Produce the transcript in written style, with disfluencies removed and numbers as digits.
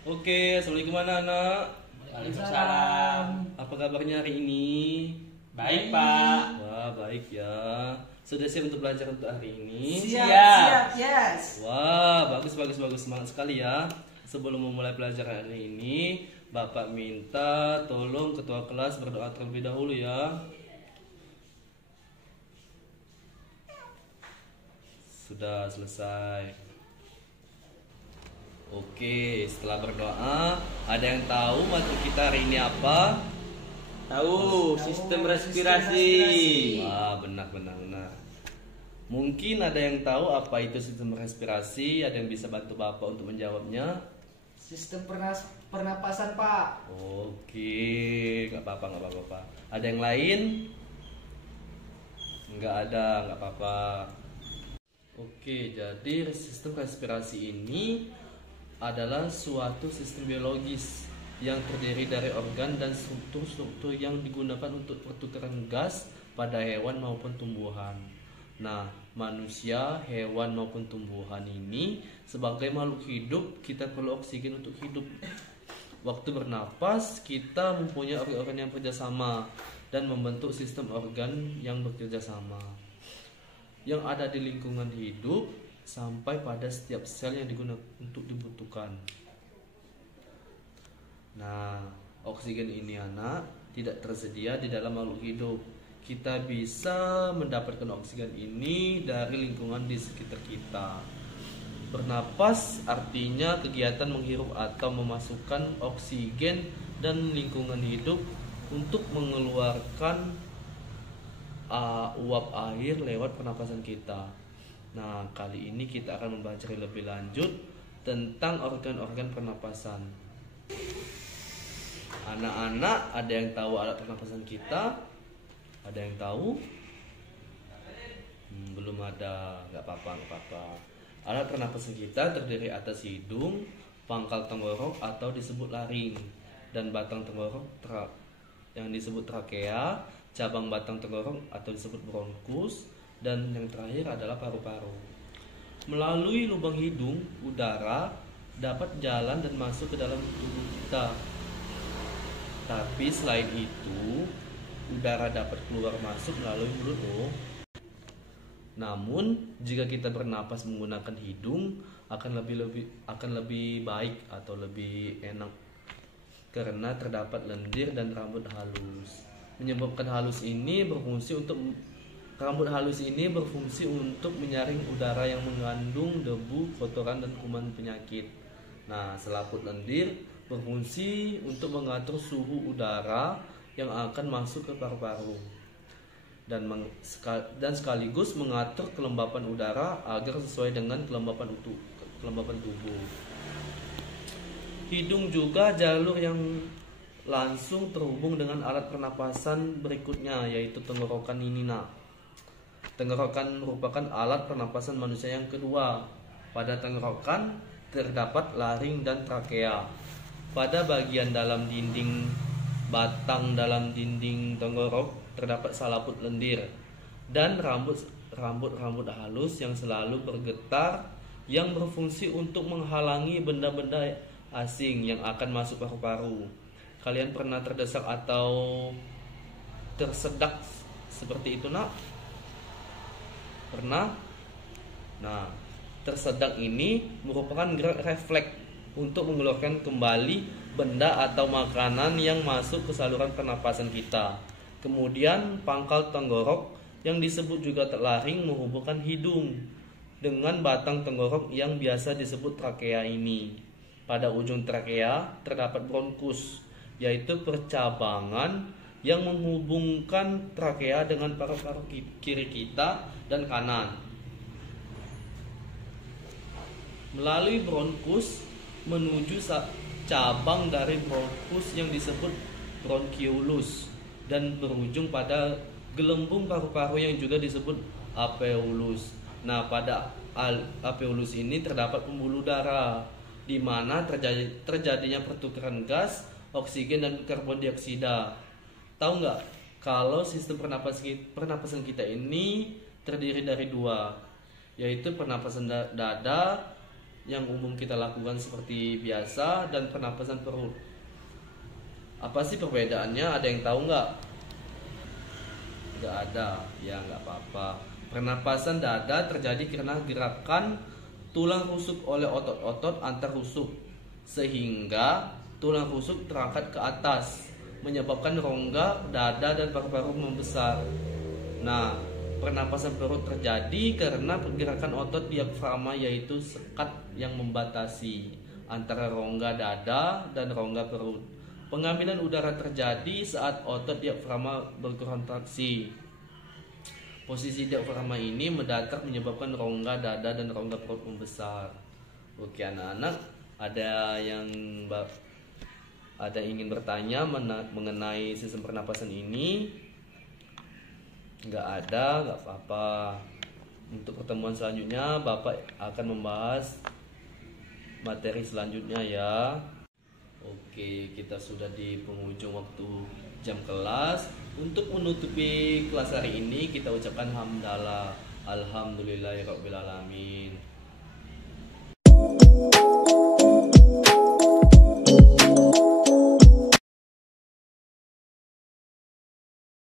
Oke, assalamualaikum anak-anak. Waalaikumsalam. Apa kabarnya hari ini? Baik, Pak. Wah, baik ya. Sudah siap untuk belajar untuk hari ini? Siap. Yes. Wah, bagus, bagus, bagus. Semangat sekali ya. Sebelum memulai pelajaran hari ini, Bapak minta tolong ketua kelas berdoa terlebih dahulu ya. Sudah selesai. Oke, setelah berdoa, ada yang tahu materi kita hari ini apa? Tahu sistem respirasi. Wah, benar. Mungkin ada yang tahu apa itu sistem respirasi, ada yang bisa bantu Bapak untuk menjawabnya? Sistem pernapasan, Pak. Oke, nggak apa-apa, Pak. Ada yang lain? Nggak ada, nggak apa-apa. Oke, jadi sistem respirasi ini adalah suatu sistem biologis yang terdiri dari organ dan struktur-struktur yang digunakan untuk pertukaran gas pada hewan maupun tumbuhan. Nah, manusia, hewan maupun tumbuhan ini sebagai makhluk hidup, kita perlu oksigen untuk hidup. Waktu bernapas, kita mempunyai organ-organ yang bekerjasama dan membentuk sistem organ yang bekerjasama yang ada di lingkungan hidup sampai pada setiap sel yang digunakan untuk dibutuhkan. Nah, oksigen ini anak tidak tersedia di dalam makhluk hidup. Kita bisa mendapatkan oksigen ini dari lingkungan di sekitar kita. Bernapas artinya kegiatan menghirup atau memasukkan oksigen dan lingkungan hidup untuk mengeluarkan uap air lewat pernapasan kita. Nah, kali ini kita akan mempelajari lebih lanjut tentang organ-organ pernapasan. Anak-anak, ada yang tahu alat pernapasan kita? Ada yang tahu? Belum ada, nggak apa-apa. Alat pernapasan kita terdiri atas hidung, pangkal tenggorok atau disebut laring, dan batang tenggorok yang disebut trakea, cabang batang tenggorok atau disebut bronkus, dan yang terakhir adalah paru-paru. Melalui lubang hidung, udara dapat jalan dan masuk ke dalam tubuh kita. Tapi selain itu, udara dapat keluar masuk melalui mulut loh. Namun, jika kita bernapas menggunakan hidung akan lebih baik atau lebih enak karena terdapat lendir dan rambut halus. Rambut halus ini berfungsi untuk menyaring udara yang mengandung debu, kotoran, dan kuman penyakit. Nah, selaput lendir berfungsi untuk mengatur suhu udara yang akan masuk ke paru-paru dan sekaligus mengatur kelembapan udara agar sesuai dengan kelembapan tubuh. Hidung juga jalur yang langsung terhubung dengan alat pernapasan berikutnya, yaitu tenggorokan ini. Tenggorokan merupakan alat pernapasan manusia yang kedua. Pada tenggorokan terdapat laring dan trakea. Pada bagian dalam dinding batang dalam dinding tenggorok terdapat salaput lendir dan rambut halus yang selalu bergetar yang berfungsi untuk menghalangi benda-benda asing yang akan masuk paru-paru. Kalian pernah terdesak atau tersedak seperti itu, nak? Pernah? Nah, tersedak ini merupakan gerak refleks untuk mengeluarkan kembali benda atau makanan yang masuk ke saluran pernapasan kita. Kemudian pangkal tenggorok yang disebut juga laring menghubungkan hidung dengan batang tenggorok yang biasa disebut trakea ini. Pada ujung trakea terdapat bronkus, yaitu percabangan yang menghubungkan trakea dengan paru-paru kiri kita dan kanan. Melalui bronkus menuju cabang dari bronkus yang disebut bronchiolus dan berujung pada gelembung paru-paru yang juga disebut alveolus. Nah, pada alveolus ini terdapat pembuluh darah di mana terjadinya pertukaran gas, oksigen, dan karbon dioksida. Tahu nggak kalau sistem pernapasan kita ini terdiri dari dua, yaitu pernapasan dada yang umum kita lakukan seperti biasa dan pernapasan perut. Apa sih perbedaannya? Ada yang tahu nggak? Nggak ada, ya nggak apa-apa. Pernapasan dada terjadi karena gerakan tulang rusuk oleh otot-otot antar rusuk, sehingga tulang rusuk terangkat ke atas, menyebabkan rongga dada dan paru-paru membesar. Nah, pernapasan perut terjadi karena pergerakan otot diafragma, yaitu sekat yang membatasi antara rongga dada dan rongga perut. Pengambilan udara terjadi saat otot diafragma berkontraksi. Posisi diafragma ini mendatar menyebabkan rongga dada dan rongga perut membesar. Oke anak-anak, ada yang ingin bertanya mengenai sistem pernapasan ini? Nggak ada, nggak apa-apa. Untuk pertemuan selanjutnya Bapak akan membahas materi selanjutnya ya. Oke, kita sudah di penghujung waktu jam kelas. Untuk menutupi kelas hari ini kita ucapkan hamdalah, alhamdulillahirabbil alamin.